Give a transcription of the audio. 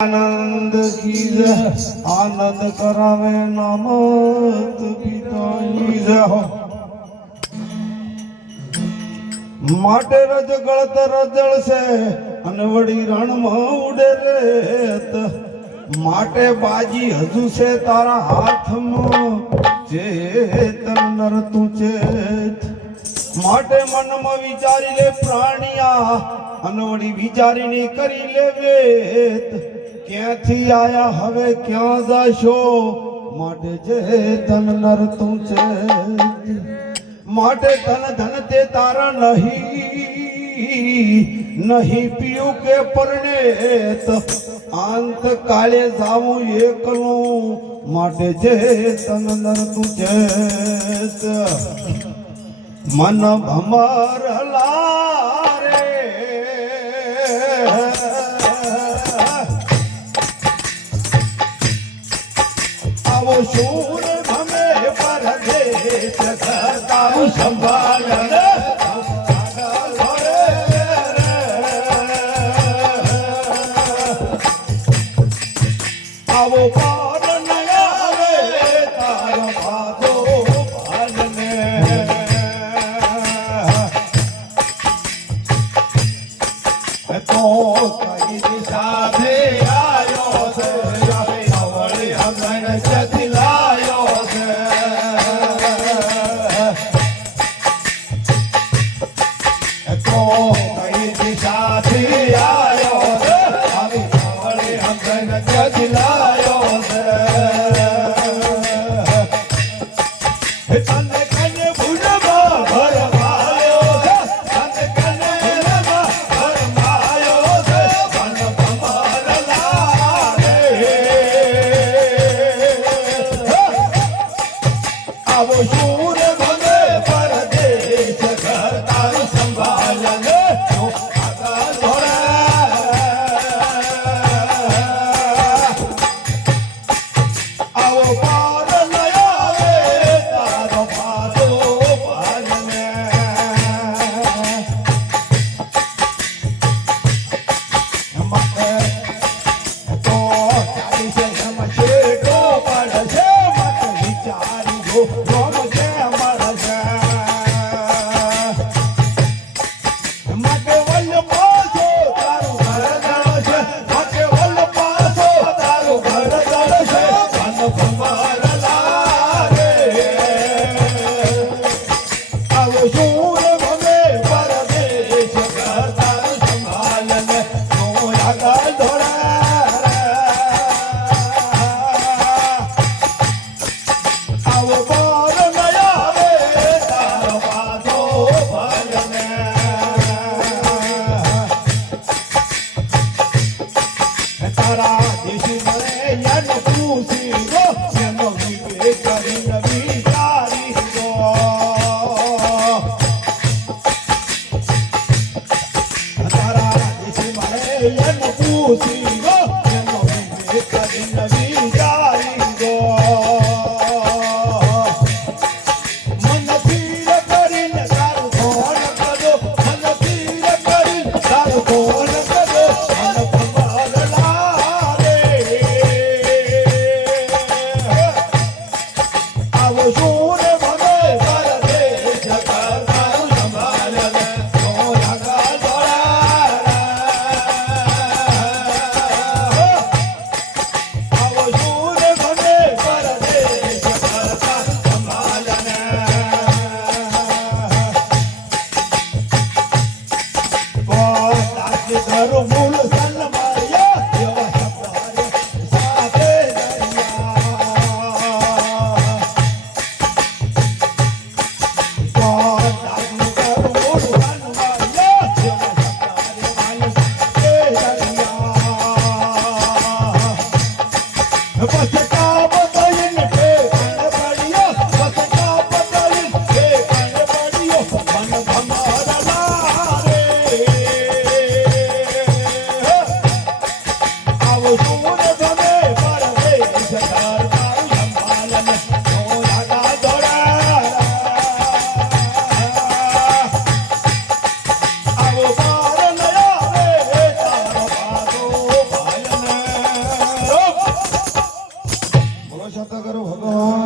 आनंद की जय आनंद करावे नामत पितानी जय हो माटे रज गलत रजल से अनवड़ी रण में उड़े रेत माटे बाजी हजू से तारा हाथ में चेतन नर तू चेत माटे मन में विचारी ले प्राणिया अनवड़ी विचारी नहीं करी ले वेत क्यांथी आया हवे क्यां जाशो माटे चेतन नर तू चेत माटे धन धन ते तारा नहीं पियू के परणेत अंत काले जाऊं एकलो माटे चेतन नर तू चेत मन भमर लारे आवो शूर भमे पर देश करता संभालन आवो पार नया वे तारो भादो पालने तो कई दिशा से आयो से अवली हमन चतिलायो से तो कई दिशा से आयो से अवली हमन चतिलायो से तने कने भुजबा भरमायो तने कने भुजबा भरमायो से मन भमर लागे आवो शूर भगे परदेश करता संभालन तो आका धोरा आवो पार नया वे तारो भादो पालने मते तो चाली से समझे तो पड़से मत विचारी गो रोम के मरसे मते वल पासो तारो घर दळसे मते वल पासो तारो घर दळसे मन भमर लागे आवो शूर भमे परदेश करता संभालन तो आगा धोरा आवो पार नया वे तारो भादो पालने तारा देश मरे यन पूसी गो यन विवे करी नबी जारी गो तारा देश मरे यन पूसी गो यन विवे करी नबी जारी गो मन तीर करीन तारू कोण करो मन तीर करीन तारू कोण करो मन भमर लागे आवो शूर भगे परदेश करता संभालन तो आगा धोरा आवो शूर भगे परदेश करता संभालन घर मूल सन मारिया एवा सवारे साथे दरिया घर मूल सन मारिया एवा सवारे साथे दरिया बस का बदलिन पे कण पड़ियो बस का बदलिन पे कण पड़ियो मन भमर लागे आवो शूर भमे परदेश करता संभालन तो आगा धोरा आवो पार नया वे तारो भादो पालने શતકર ભગવાન